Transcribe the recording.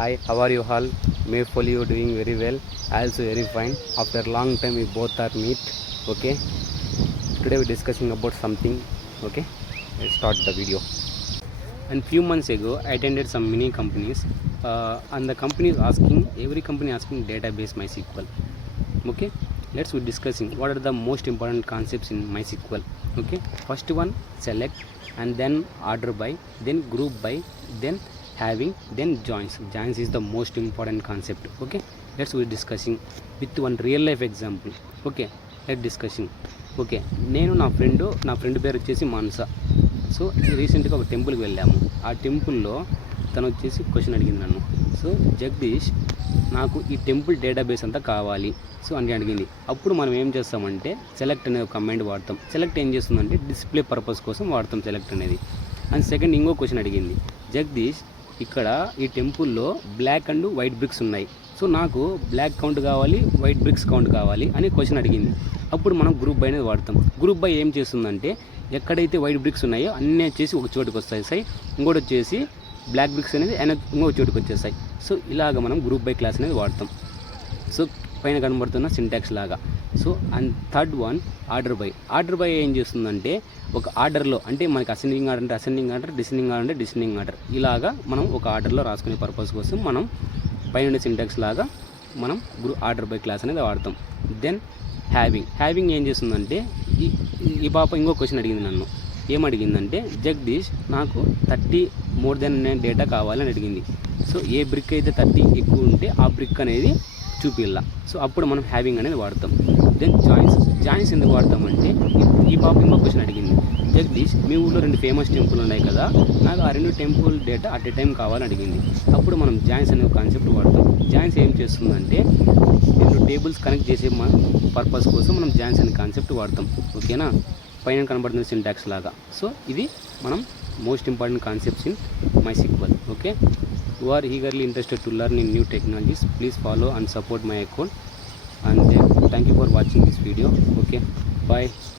Hi, how are you all? Mayfully you doing very well. I also very fine. After long time we both are meet. Okay. Today we discussing about something. Okay. Let's start the video. And few months ago, I attended some mini companies, and the company is asking every company asking database MySQL. Okay. Let's be discussing what are the most important concepts in MySQL. Okay. First one, select, and then order by, then group by, then having, then joins is the most important concept. Okay, let's be discussing with one real life example. Okay, let's discussing. Okay, నేను నా friend పేరు వచ్చేసి మానస. So రీసెంట్గా ఒక టెంపుల్కి వెళ్ళాము. ఆ టెంపుల్లో తను వచ్చేసి క్వశ్చన్ అడిగింది నన్ను. సో జగదీష్, నాకు ఈ టెంపుల్ డేటాబేస్ అంతా కావాలి సో అని అడిగింది. అప్పుడు మనం ఏం చేస్తామంటే సెలెక్ట్ అనే ఒక కమాండ్ వాడతాం. సెలెక్ట్ ఏం చేస్తుందంటే డిస్ప్లే పర్పస్ కోసం వాడతాం సెలెక్ట్ అనేది. అండ్ సెకండ్ ఇంకో క్వశ్చన్ అడిగింది, జగదీష్ ఇక్కడ ఈ టెంపుల్లో బ్లాక్ అండ్ వైట్ బ్రిక్స్ ఉన్నాయి, సో నాకు బ్లాక్ కౌంట్ కావాలి, వైట్ బ్రిక్స్ కౌంట్ కావాలి అని క్వశ్చన్ అడిగింది. అప్పుడు మనం గ్రూప్ బై అనేది వాడతాం. గ్రూప్ బై ఏం చేస్తుందంటే ఎక్కడైతే వైట్ బ్రిక్స్ ఉన్నాయో అన్నీ వచ్చేసి ఒక చోటుకు వస్తాయి, ఇంకోటి వచ్చేసి బ్లాక్ బ్రిక్స్ అనేది ఇంకో చోటుకు వచ్చేస్తాయి. సో ఇలాగ మనం గ్రూప్ బై క్లాస్ అనేది వాడతాం. సో పైన కనబడుతున్న సింటాక్స్ లాగా. So and third one order by ఏం చేస్తుందంటే ఒక ఆర్డర్లో అంటే మనకి అసెండింగ్ ఆర్డర్ అంటే అసెండింగ్ ఆర్డర్, డిసెండింగ్ ఆర్డర్ అంటే డిసెండింగ్ ఆర్డర్, ఇలాగా మనం ఒక ఆర్డర్లో రాసుకునే పర్పస్ కోసం మనం పైన సింటాక్స్ లాగా మనం ఆర్డర్ బై క్లాస్ అనేది వాడతాం. దెన్ హ్యావింగ్ ఏం చేస్తుందంటే ఈ పాప ఇంకో క్వశ్చన్ అడిగింది నన్ను. ఏమడిగిందంటే జగదీష్ నాకు 30 మోర్ దెన్ డేటా కావాలని అడిగింది. సో ఏ బ్రిక్ అయితే 30 ఎక్కువ ఉంటే ఆ బ్రిక్ అనేది చూపిల్లా. సో అప్పుడు మనం హ్యావింగ్ అనేది వాడతాం. దెన్ జాయిన్స్ ఎందుకు వాడతామంటే ఈ పాప ఇంకో క్వశ్చన్ అడిగింది, జగదీష్ మీ ఊళ్ళో 2 ఫేమస్ టెంపుల్ ఉన్నాయి కదా, నాకు ఆ 2 temple data at a time కావాలని అడిగింది. అప్పుడు మనం జాయిన్స్ అనే కాన్సెప్ట్ వాడతాం. జాయిన్స్ ఏం చేస్తుందంటే 2 టేబుల్స్ కనెక్ట్ చేసే పర్పస్ కోసం మనం జాయిన్స్ అనే కాన్సెప్ట్ వాడతాం. ఓకేనా, పైన కనబడుతున్న సింటాక్స్ లాగా. సో ఇది మనం most important concepts in MySQL. Okay, who are eagerly interested to learn in new technologies, please follow and support my account, and then thank you for watching this video. Okay, bye.